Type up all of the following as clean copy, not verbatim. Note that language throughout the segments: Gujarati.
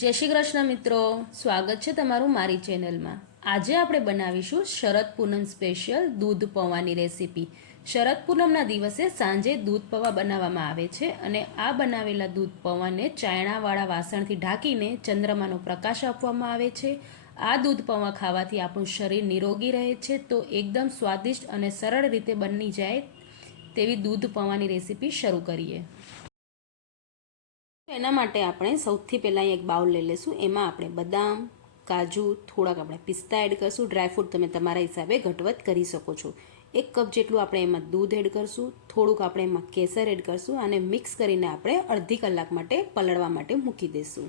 જય શ્રી કૃષ્ણ મિત્રો, સ્વાગત છે તમારું મારી ચેનલમાં। આજે આપણે બનાવીશું શરદ પૂનમ સ્પેશિયલ દૂધ પૌવાની રેસીપી। શરદ પૂનમના દિવસે સાંજે દૂધ પૌવા બનાવવામાં આવે છે અને આ બનાવેલા દૂધ પૌવાને ચાયણાવાળા વાસણથી ઢાંકીને ચંદ્રમાનો પ્રકાશ આપવામાં આવે છે। આ દૂધ પૌવા ખાવાથી આપણું શરીર નિરોગી રહે છે। તો એકદમ સ્વાદિષ્ટ અને સરળ રીતે બની જાય તેવી દૂધ પૌવાની રેસીપી શરૂ કરીએ। એના માટે આપણે સૌથી પહેલાં એક બાઉલ લઈ લઈશું। એમાં આપણે બદામ, કાજુ, થોડાક આપણે પિસ્તા એડ કરશું। ડ્રાયફ્રૂટ તમે તમારા હિસાબે ઘટવટ કરી શકો છો। 1 કપ જેટલું આપણે એમાં દૂધ એડ કરશું। થોડુંક આપણે એમાં કેસર એડ કરશું અને મિક્સ કરીને આપણે અડધી કલાક માટે પલળવા માટે મૂકી દઈશું।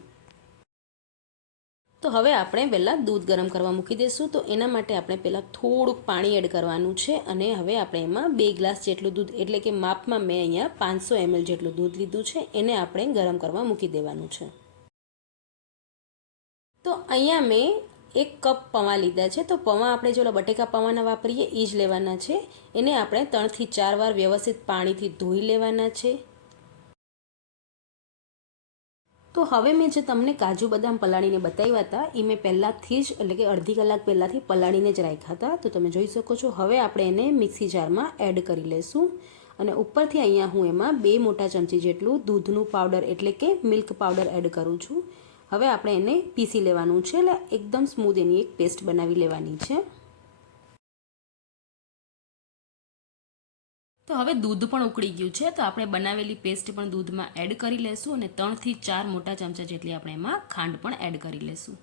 તો હવે આપણે પહેલાં દૂધ ગરમ કરવા મૂકી દઈશું। તો એના માટે આપણે પહેલાં થોડુંક પાણી એડ કરવાનું છે અને હવે આપણે એમાં 2 ગ્લાસ જેટલું દૂધ, એટલે કે માપમાં મેં અહીંયા 500 ml જેટલું દૂધ લીધું છે, એને આપણે ગરમ કરવા મૂકી દેવાનું છે। તો અહીંયા મેં 1 કપ પૌવા લીધા છે। તો પૌવા આપણે જો બટેકા પૌવાના વાપરીએ એ જ લેવાના છે। એને આપણે 3 થી 4 વાર વ્યવસ્થિત પાણીથી ધોઈ લેવાના છે। તો હવે મેં જે તમને કાજુ બદામ પલાળીને બતાવ્યા હતા એ મેં પહેલાંથી જ, એટલે કે અડધી કલાક પહેલાંથી પલાળીને જ રાખ્યા હતા। તો તમે જોઈ શકો છો। હવે આપણે એને મિક્સી જારમાં એડ કરી લઈશું અને ઉપરથી અહીંયા હું એમાં 2 મોટા ચમચી જેટલું દૂધનું પાવડર, એટલે કે મિલ્ક પાવડર એડ કરું છું। હવે આપણે એને પીસી લેવાનું છે, એટલે એકદમ સ્મૂધ એની એક પેસ્ટ બનાવી લેવાની છે। તો હવે દૂધ પણ ઉકળી ગયું છે, તો આપણે બનાવેલી પેસ્ટ પણ દૂધમાં એડ કરી લેશું અને 3 થી 4 મોટા ચમચા જેટલી આપણે એમાં ખાંડ પણ એડ કરી લેશું।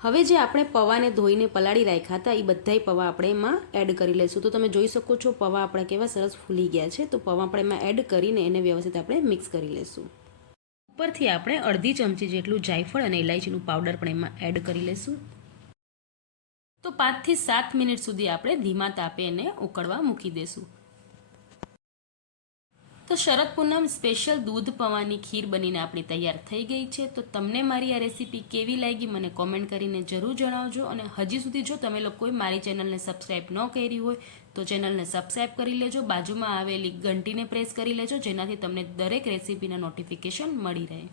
હવે જે આપણે પૌવાને ધોઈને પલાળી રાખ્યા હતા એ બધાય પૌવા આપણે એમાં એડ કરી લેશું। તો તમે જોઈ શકો છો પૌવા આપણા કેવા સરસ ફૂલી ગયા છે। તો પૌવા આપણે એમાં એડ કરીને એને વ્યવસ્થિત આપણે મિક્સ કરી લેશું। ઉપરથી આપણે અડધી ચમચી જેટલું જાયફળ અને ઇલાયચીનું પાવડર પણ એમાં એડ કરી લેશું। તો 5 થી 7 મિનિટ સુધી આપણે ધીમા તાપે એને ઉકળવા મૂકી દેશું। તો શરદ પૂનમ સ્પેશિયલ દૂધ પૌવાની ખીર બનીને આપણી તૈયાર થઈ ગઈ છે। તો તમને મારી આ રેસીપી કેવી લાગી મને કોમેન્ટ કરીને જરૂર જણાવજો અને હજી સુધી જો તમે લોકોએ મારી ચેનલને સબસ્ક્રાઈબ ન કરી હોય તો ચેનલને સબસ્ક્રાઈબ કરી લેજો। બાજુમાં આવેલી ઘંટીને પ્રેસ કરી લેજો, જેનાથી તમને દરેક રેસીપીના નોટિફિકેશન મળી રહે।